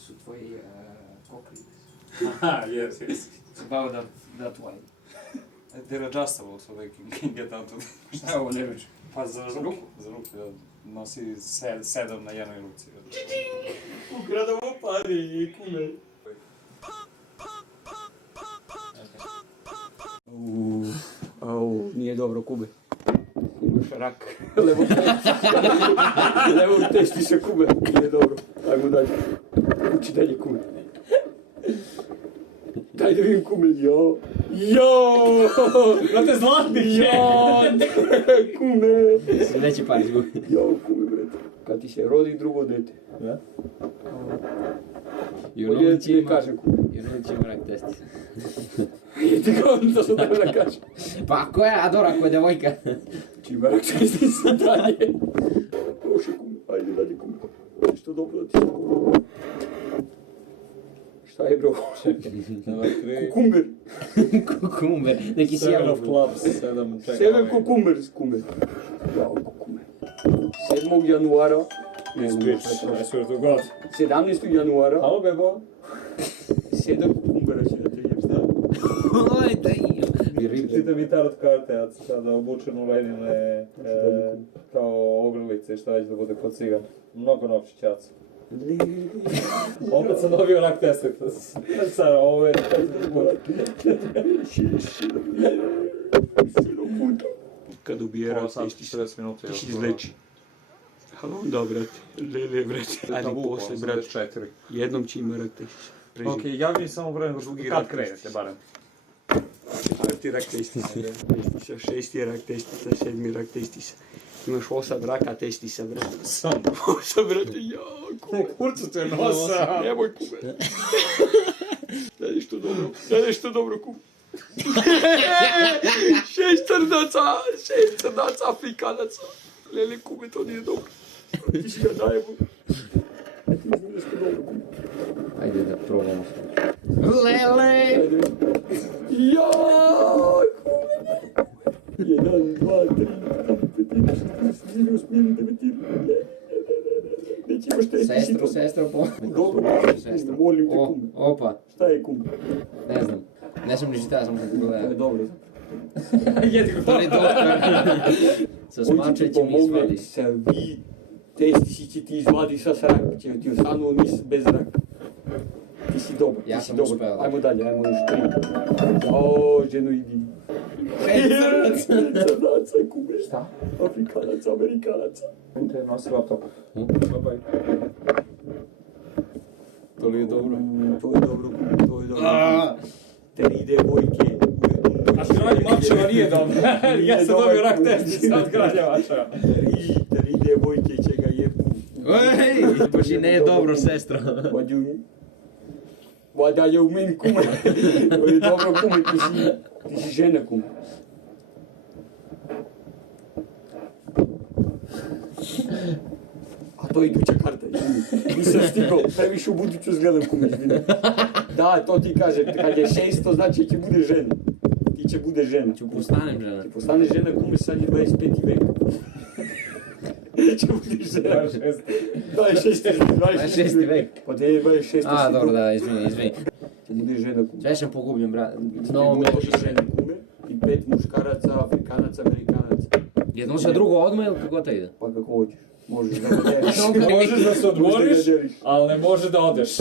su tvoji kokri. Aha, yes. It's about that way. They're adjustable, so they can get down to... Šta je ovo ne vidiš? Pa za ruku, da nosi 7 na jednoj ruci. Ukradamo pari, kume. Nije dobro, Kube. Imaš rak. Levo testi se, Kube. Nije dobro. Ajmo dalje. Uči dalje, Kube. Daj da vidim, Kube. Jo! Brate, zlatnik je! Kube! Sljedeći par izgubi. Jo, Kube, brate. Kad ti se rodi drugo dete. Da? Bolje ti je kažem, Kube. Junović ima rak testis. Nije ti kao to sam dobro da kažem. Pa ko je, a dobro, ako je devojka. Čima rak testi se dalje. Proši, Kube. Ajde dalje, Kube. Što dobro da ti se Kube. Šta je, bro? Kukumber. Kukumber, neki Seven sjelo. of clubs, 7, čekaj. 7 kukumber, kukumber. Jao, kukumber. 7. januara. Yes, bitch, I swear to God. 17. januara. Halo, bebo? 7 kukumbera će da te jem, zna? Oj, daj. Čita mi tarot karte, ja sam sada obučen u Lenine, kao ogrlice, šta već da bude kod cigan. Mnogo novčićaca. Opet sam dobio rak testek. Sad, ovo je... Kad ubije rak, ti se 40 minuta. ti se izleči. Ali onda, brate, lele, brate. Ali posle, brate, jednom će ima rak testić. Ok, ja mi samo vreme, Drugi kad rak krenete, testić. barem. 4. rak testisa, 6. rak testisa, 7. rak testisa. Imaš 8 raka testisa, brate. Sam. 8, brate, jao, kume. Kurcu te nosa! Nemoj, kume. Daj nešto dobro, kume. 6 crnaca Afrikanaca. Lele, kume, to nije dobro. Ti si ga daje, kume. Ajde, uzmi nešto dobro, kume. Ajde da probamo se. Lele! Joj, kume. 1, 2, 3, 4, 5, 6, 7, 8, 9, neće imaš testi. Sestro, po... Dobro, Sestro. molim te, kume. Opa, Šta je, kume? ne znam. Ne sam ni čitao, sam kako To je gledao. dobro. Jedi go. To je doktor. Sa smačećem izvadi. Sa vi testi će ti izvadi sa raka, će ti ostanu nis bez raka. Ti si dobar, Ja ti si sam dobar. uspeo. Ajmo dalje, ajmo još 3. Jao, ženo idi. Crnaca, kume. Šta? Afrikanaca, Amerikanaca. Te nosi laptop. Bye bye. To li je dobro? To je dobro, kume, to je dobro. 3 devojke. A što radi mačeva nije dobro. Ja sam dobio rak testisa od kralja mačeva. 3 devojke će ga jebu. Ej, baš i ne je dobro, sestro. Vada je u meni, kume. To je dobro, kume, ti si žena, kume. A to je iduća karta, izvini. Nisam stigao, previše u buduću zgledam, kume, izvini. Da, to ti kaže, kad je 600, znači ti bude žena. Ti će bude žena. Ću postanem žena. Ti postane žena, kume, sad je 25. vek. Će bude žena. 26. vek. Pa te je 26. A, dobro, da, izvini. Će bude žena, kume. Sve sam pogubljen, brat. Novo mi je žena, kume. I 5 muškaraca, Afrikanaca, Amerikanaca. Jedno sa drugo odmah ili kako to ide? Pa kako hoćeš. Možeš da ga deliš. Možeš da se odmoriš, Možeš da ga deliš. ali ne može da odeš.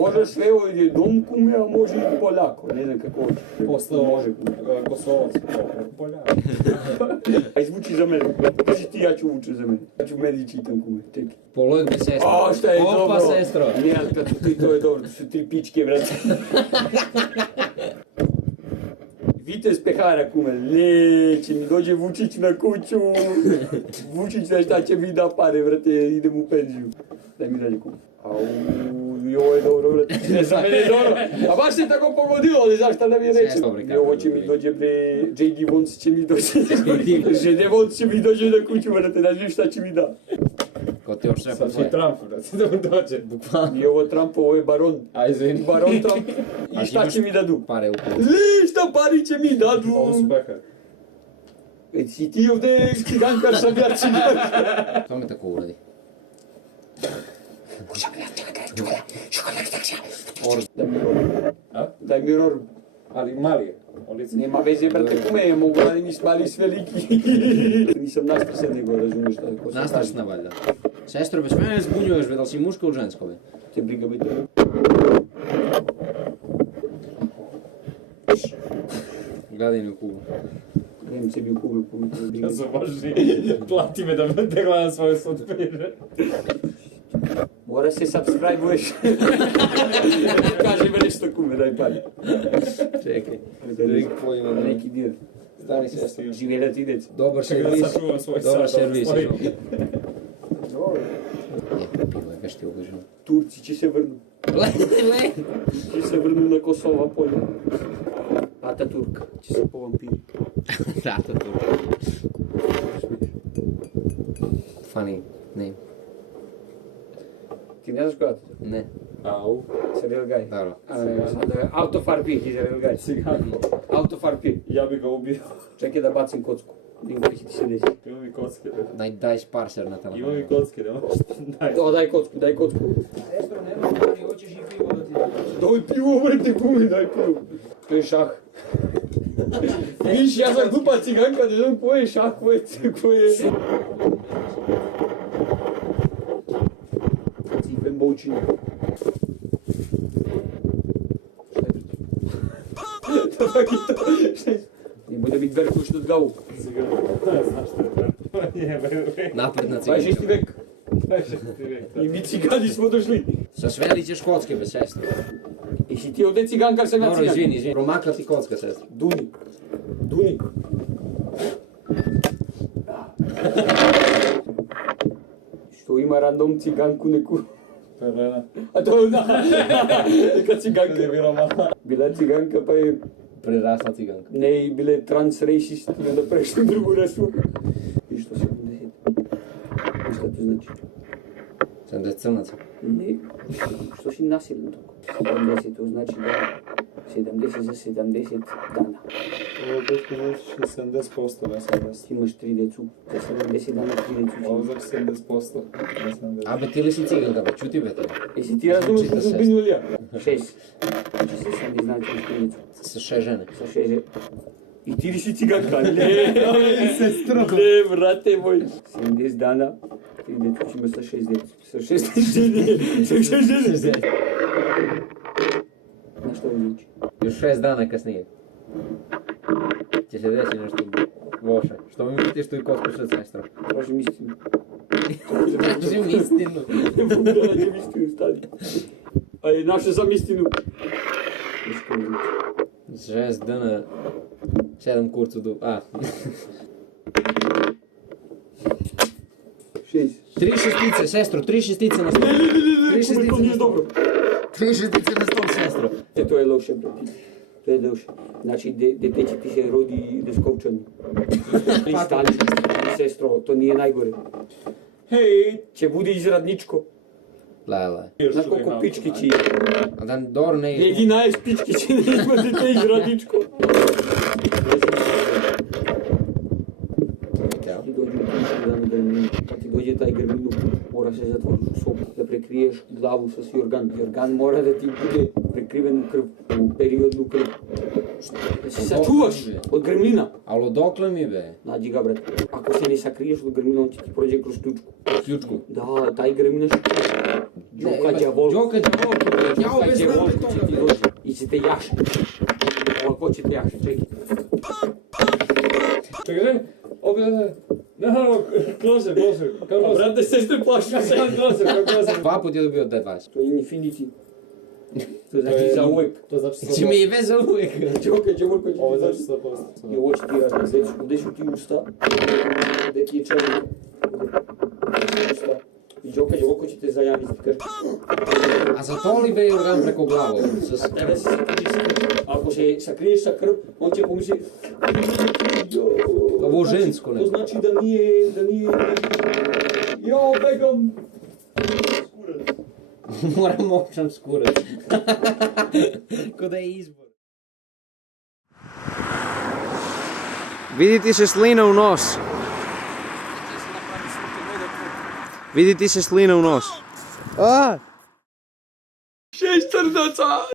Može sve ovdje dom, kume, a može i polako. Ne znam kako hoćeš. Postao Može, kume. Kosovac. Poljak. A izvuči za mene. Kaži ti, ja ću vući za mene. Ja ću mediji čitam, kume. Čekaj. Polog mi sestro. A, šta je dobro? Opa, sestro. Ne, ali kad su ti, to je dobro. To su 3 pičke, brate. Vitez Pehara, kume, će mi dođe Vučić na kuću. Vučić, znaš šta će mi da pare, brate, idem u penziju. Daj mi dalje, kume. Au, i ovo je dobro, brate. Ne, za mene je dobro. A baš se tako pogodilo, ali znaš šta da mi reći? I ovo će mi dođe, bre, J.D. Vance će mi dođe. J.D. Vance će mi dođe na kuću, brate, da vidim šta će mi da. Ko ti još sve Sad će pogoje. Trump, brate, da mu dođe. Nije ovo Trump, ovo je Baron. A izvini. Baron Trump. I šta će mi dadu? Pare u kolu. Šta pari će mi dadu? Ovo su bekar. Si ti ovdje cigankar sa bjarčima? To me tako uradi. Daj mi roru. Ali mali je. U lice. Nema veze, brate, kume, mogu da mi smali s veliki. Nisam nastrasan nego, razumiješ šta je. ko se Nastrašna valjda. Sestro, bez mene zbunjuješ, bе, da li si muško ili žensko, bе? Te briga biti. Gledaj mi u kugu. Idem sebi u kuglu, te briga. Ja sam baš plati me da gledam svoje sudbine. Mora se subscribe-uješ. Kaže me nešto kume, daj pari. Čekaj. Neki pojma, neki dir. Stani sestro. Živjela ti dec. Dobar Čekaj da servis. sačuvam svoj Dobar sat. servis. svoj- Pivo je, kaš ti ubližno. Turci će se vrnu. Le. Će se vrnu na Kosova polje. Ataturk će se po vampiri. Tata to. Funny name. Ti ne znaš koja je to? Ne. Au. Serial guy. Dobro. Autofar pi, Serial guy. Cigan. Autofar pi. Ja bi ga ubio. Čekaj da bacim kocku. Vidim koji ti se desi. Ima mi kocke. Daj sparser na telefonu. Ima mi kocke, ne možeš. Daj. O, daj kocku, daj kocku. Sestro, nema stvari, hoćeš i pivo da ti dam. Daj pivo, vrti kume, daj pivo. To je šah. Viš, ja sam glupa ciganka, da znam koje je šah, koje je... Cipem boučinu. To tak i to. Nemoj da mi dverkuš nad glavu. Cigan. Ne znaš što je to. Jebe. Napredna 26. ciganka. vek. Direkt. I mi cigani smo došli. Sa sveli ćeš kocke, be, sestro. I si ti ovdje ciganka, ali sam ja Dobro, cigan. izvini. Promakla ti kocka, sestro. Duni. Duni. Što ima random ciganku neku. Pelena. A to je ona. Neka Kad je ciganka. bila mala. Bila ciganka pa je, Prerasla ciganka. ne, bile transracist i onda prešli u drugu rasu. I što 70? I šta to znači? 70 crnaca. Ne, što si nasilno tako? 70, to znači da 70 za 70 dana. Ovo dečko nosiš na 70%, ne 70%. Imaš 3 decu, za 70 dana 3 decu. Ovo imaš. znači 70%, ne 70%. A be, ti li si ciganka, be, čuti be to. Jesi ti razumiješ Čita što sam šest. zbinio lija? 6. Znači se sam ne znači imaš 3 decu. Sa 6 žene. Sa 6. I ti li si ciganka? Ne, sestro. Ne, brate moj. 70 dana, 3 decu ćemo sa 6 decu. Sa 6 žene. Sa 6 žene. Na što ovo znači? Još 6 dana kasnije. Će se desi nešto loše. Što mi misliš tu i kocku srca, sestro? Tražim istinu. Tražim istinu. Ne mogu da nađem istinu, stani. Ajde, našao sam istinu. Što ovo znači? 6 dana, 7 kurcu du... A. 6. 3 šestice, sestro, 3 šestice na stol. Ne, 3 kume, to šestice nije na stol. dobro. 3 šestice na stol, sestro. To je loše, brate. To je loše. Znači, dete će ti se rodi deskovčani. I stani, sestro, to nije najgore. Hej! Će bude izradničko. Lele. Znaš koliko pički će A dan dobro ne ide. Jedina je pički će ne ima dete izradničko. Ti dođu u kuću dan grminu. Kad ti dođe taj grminu, mora se zatvoriš u sobu, da prekriješ glavu sa svi organ. I organ mora da ti bude prekriven u krv, u periodnu krv. Da se sačuvaš od grmlina. Alo, dokle mi be? Nađi ga, brate. Ako se ne sakriješ od grmlina, on će ti prođe kroz ključku. Ključku. Da, taj grmlinaš. Đoka đavol. Đoka đavol. Ja Đoka bez đavol znam će ti doći. I će te jaše. Ovako će te jaše, čekaj. Čekaj, opet... No, closer. Closer. Brate, sestre, plaši se. Closer. 2 put je dobio D20. To je infinity. To znači za uvek. To znači Či mi je veze uvijek. Đoka đavol ko će Ovo ti znači doći. 100%. I ovo će ti raditi. Gdje su ti usta? Gdje ti je čelik? Usta. I Đoka đavol ko će te zajaviti. Kaže, A za to li be organ preko glavu? kada se sakriješ, ako se sakriješ sa krv, on će pomisliti... Ovo žensko, ne? To znači da nije... Ja begam! Moram općam skurac. Ko da je izbor. Vidi ti se slina u nos. Vidi ti se slina u nos. A! Cześć, Tornoca!